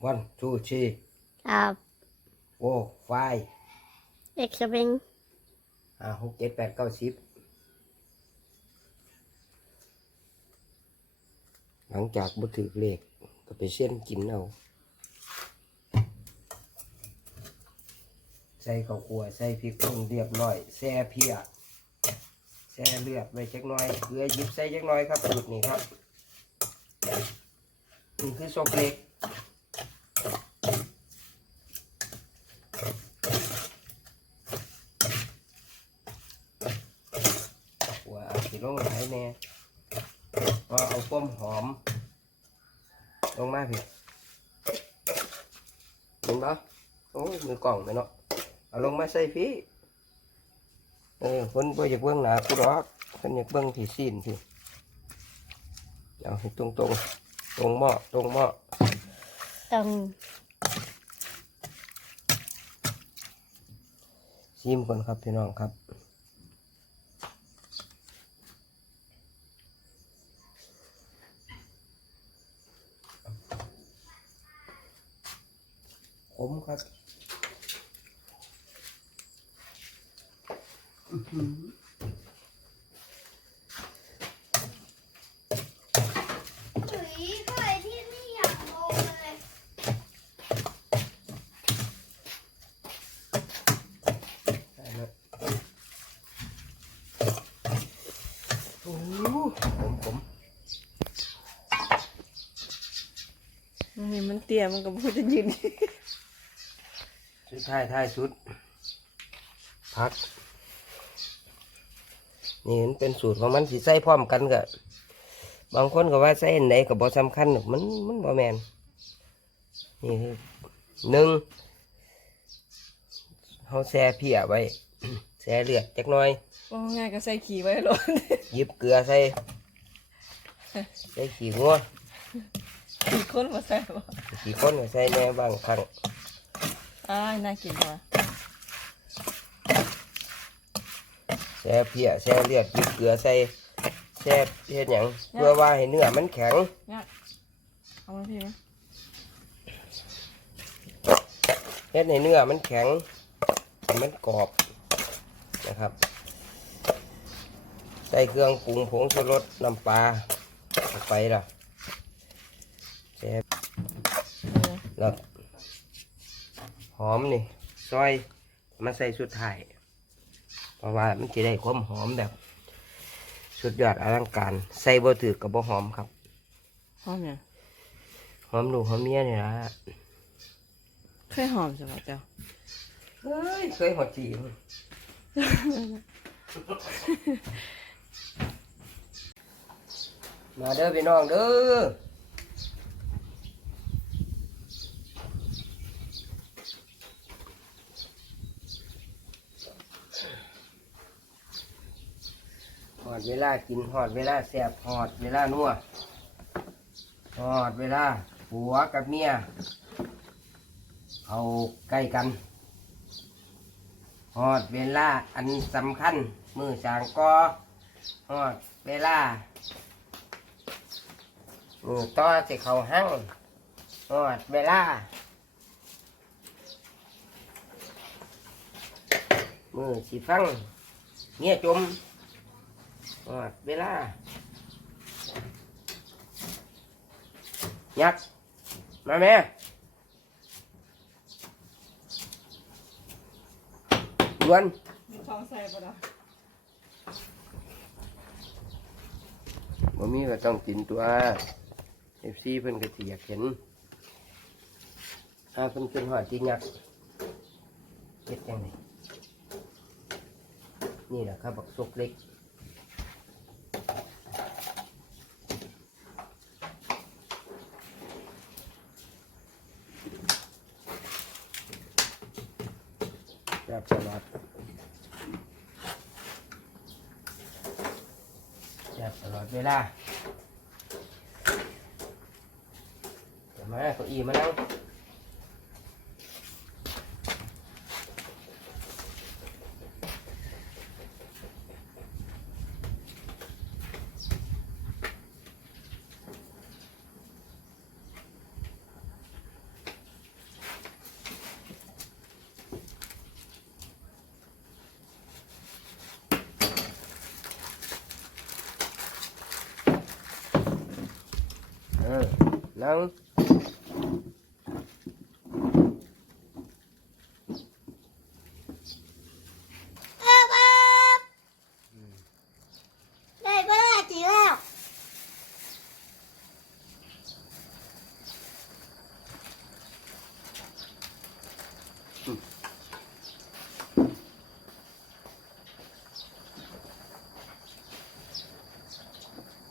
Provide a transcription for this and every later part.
one two three ครับ four five เอกสวิงห้าหกเจ็ดแปดเก้าสิบหลังจากบ่ถือเลขก็ไปเส้นกินเอา ใส่ข้าวคั่วใส่พริกป่นเรียบร้อยแซ่เพียแซ่เลือดไว้จักหน่อยเกลือหยิบใส่จักหน่อยครับสูตรนี้ครับนี่คือซกเล็ก ว่าเอาสิลงไหลาย แน่ว่าเอาความหอม ลงมาพี่เห็นปะโอ้ยมือกล่องไหมเนาะเอาลงมาใส่พี่เออคนบ่อยากเบื้องหนากูดอกคนอยากเบื้องที่ซีนพี่เอาให้ตรงตรงๆตรงหม้อตรงหม้อตรงชิมก่อนครับพี่น้องครับ ผมครับถุยถ้วยที่ไม่อยากลงเลย ได้แล้วโอ้โหผมผมนี่มันเตี้ยมันก็พูดจะยืน สุดท้ายท้ายสุดพัก นี่มันเป็นสูตรของมันสิใส่พร้อมกันกับบางคนก็ว่าใส่อันไหนก็บ่สำคัญหรอกมันมันบ่แมนนี่คือหนึ่งเขาแช่เพียไว้แช่เลือดจักหน่อยว่าง่ายก็ใส่ขี่ไว้รถหยิบเกลือใส่ใส่ขี้งัวขี่คนมาใส่บ่ขี้ข้นก็ใส่แหน่บางครั้ง อ้ายน่ากินว่ะแช่เพียแช่เลือดหยิบเกลือใส่แช่เฮ็ดหยังเพื่อว่าให้เนื้อมันแข็งเนี่ยเอามาพี่มั้ยเฮ็ดให้เนื้อมันแข็งให้มันกรอบนะครับ ใส่เครื่องปรุงผงชูรสน้ำปลาลงไปล่ะแซ่บเออแล้ว หอมนี่ซอยมาใส่สุดท้ายเพราะว่ามันจะได้ความหอมแบบ สุดยอดอลังการ ใส่บ่ถือกับบ่หอมครับ หอมเนี่ยงหอมลูกหอมเมียนี่ละเคยหอมใช่ป่ะเจ้าเฮ้ยเคยหอดจีมมาเด้อพี่น้องเด้อ อดเวลากินหอดเวลาแสบหอดเวลานัวหอดเวลาผัวกับเมียเอาใกล้กันหอดเวลาอันสำคัญ มือสางกอหอดเวลามือต่อสิเขาหั่งหอดเวลา มือสิฟังเงียจม อดเวลายักษ์มาแม่ดวนท้องใส่ป่ะล่ะบ่มีก็ต้องกินตัวเอฟซีเพิ่นก็สิอยากเห็นถ้าเพิ่นเป็นหอดจริงยักษ์เฮ็ดจังไดนี่แหละครับบักซกเล็ก บบตลอดแบบตลอดเวลาเดี๋ยวมาเก้าอี้มาแล้ว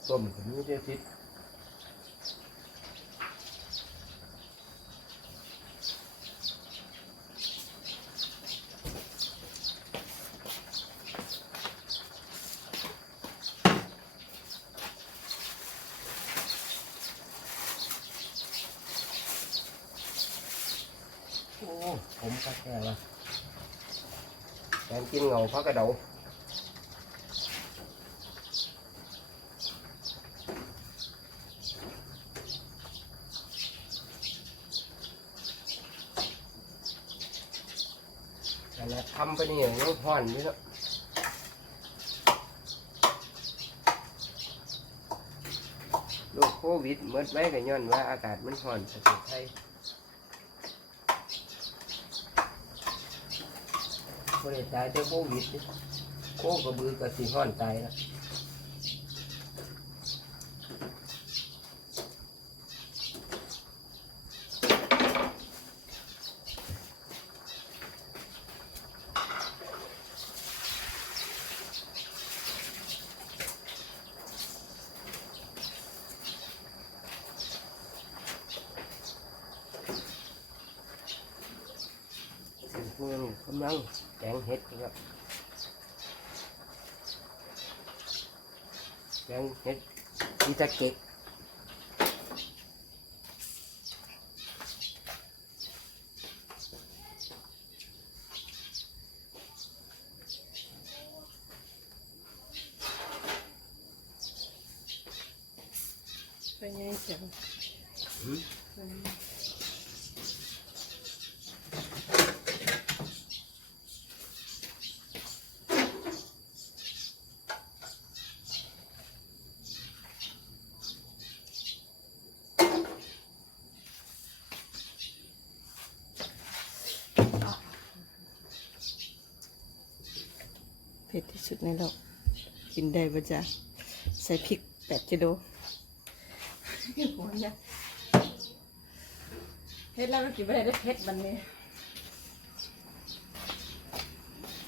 ต้มขมิ้นเโอ้ผมก็แก่ละแกงกินเงาพักกระเดานะทำไปนี่อยังห่อนอยู่เนะโรคโควิดเมื่อไว้ก็ย้อนว่าอากาศมันห่อนประเทศไทย บ่ได้ตายแต่โควิดโคกระบือกับสีห่อนตายแล้วกำลัง งเห็ดครับแกงเห็ดอิตาเกะไปไงเสียง สุดในโลกกินได้ปะจ๊ะใส่พริกแปดกิโลหัวเนี่ยเผ็ดแล้วก็กินไปได้เผ็ดมันนี่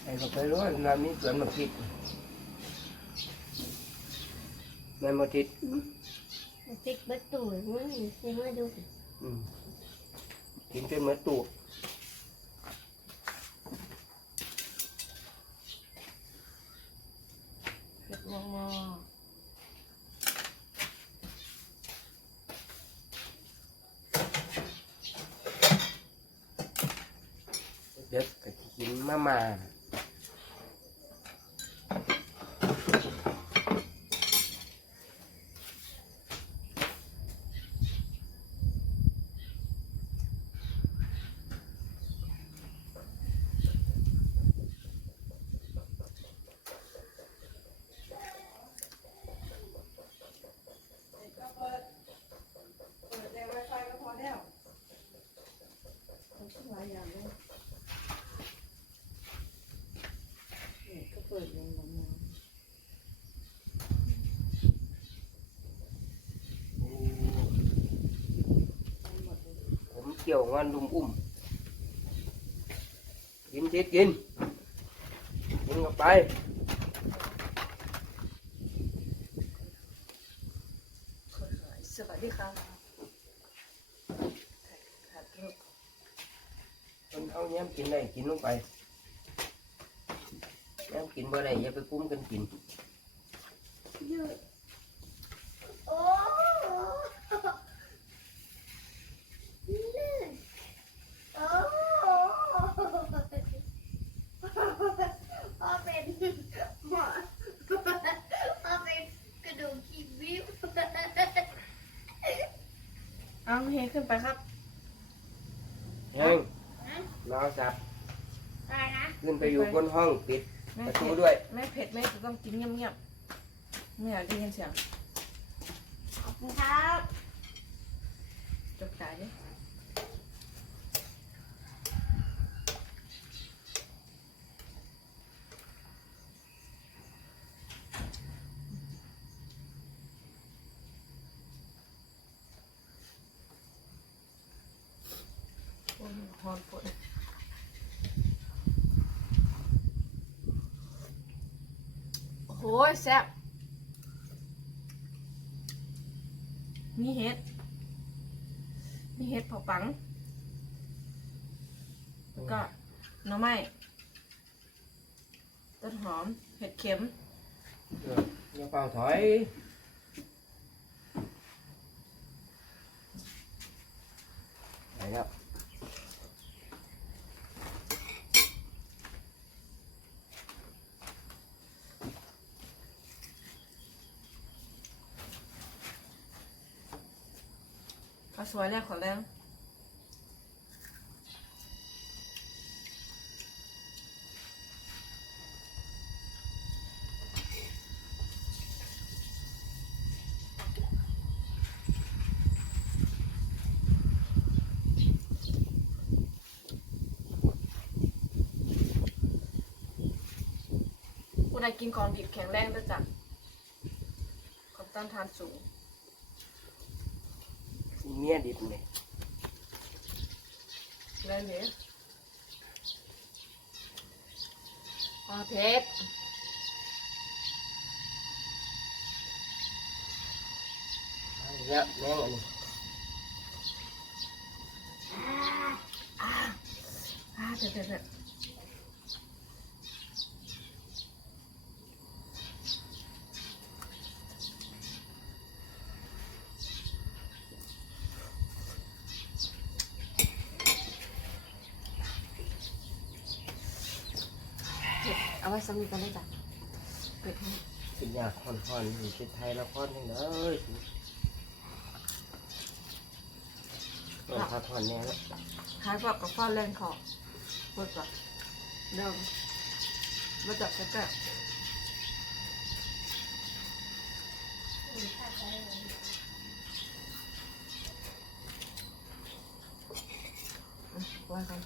ไอ้ก็ไปรู้ว่าน้ำนี้เกินมาคิดแม่มาทิดติ๊กเบัตตูมันยังมาดูอืมกินจนเหมือนตูด เผ็ดมอเด็กก็กินมามาผ มเกี่ยวงานลุมอุ้มกินทิดกินกินเข้าไปสวัสดีครับขัดรูปคนเอาแย้มกินได้กินลงไปแย้มกินบ่ได้อย่าไปกุ้มกันกินโอ้ลื่นโอ้พ่อเป็นหมอพ่อเป็นกระดูกขีดวิบ เอาเฮ ขึ้นไปครับแห้งรอสับอะไรนะขึ้นไปอยู่บนห้องปิดแม่ประเผ็ตูดด้วยแม่เผ็ดแม่จะต้องกินเงียบๆไม่อยากได้ยินเสียงขอบคุณครับดิโอ้ย ฮอนปวดโอ้โหแซ่บมีเห็ด มีเห็ดเผาปัง แล้วก็หน่อไม้ ต้นหอม เห็ดเข็มเอออย่าเป่าถอยไปแล้วข้ สวยแรกขอแรงผู้ใดกินของดิบแข็งแรงด้วยจ้ะความต้านทานสูง มีเมียดิบเนี่ยได้เลยปลาเพชรไปแล้วแม่งอันนี้อ่าเด็ดเด็ดเด็ดเอา ไว้สมีกันได้จ้ะเป็ดให้กินยาคอนๆอยู่ที่ไทยละครทั้งนั้นเลยต้องพักผ่อนแน่แล้วหายบอกกับฟ้าแรงขอเปิดก่อนเดิมมาจับกระแกะไว้ก่อน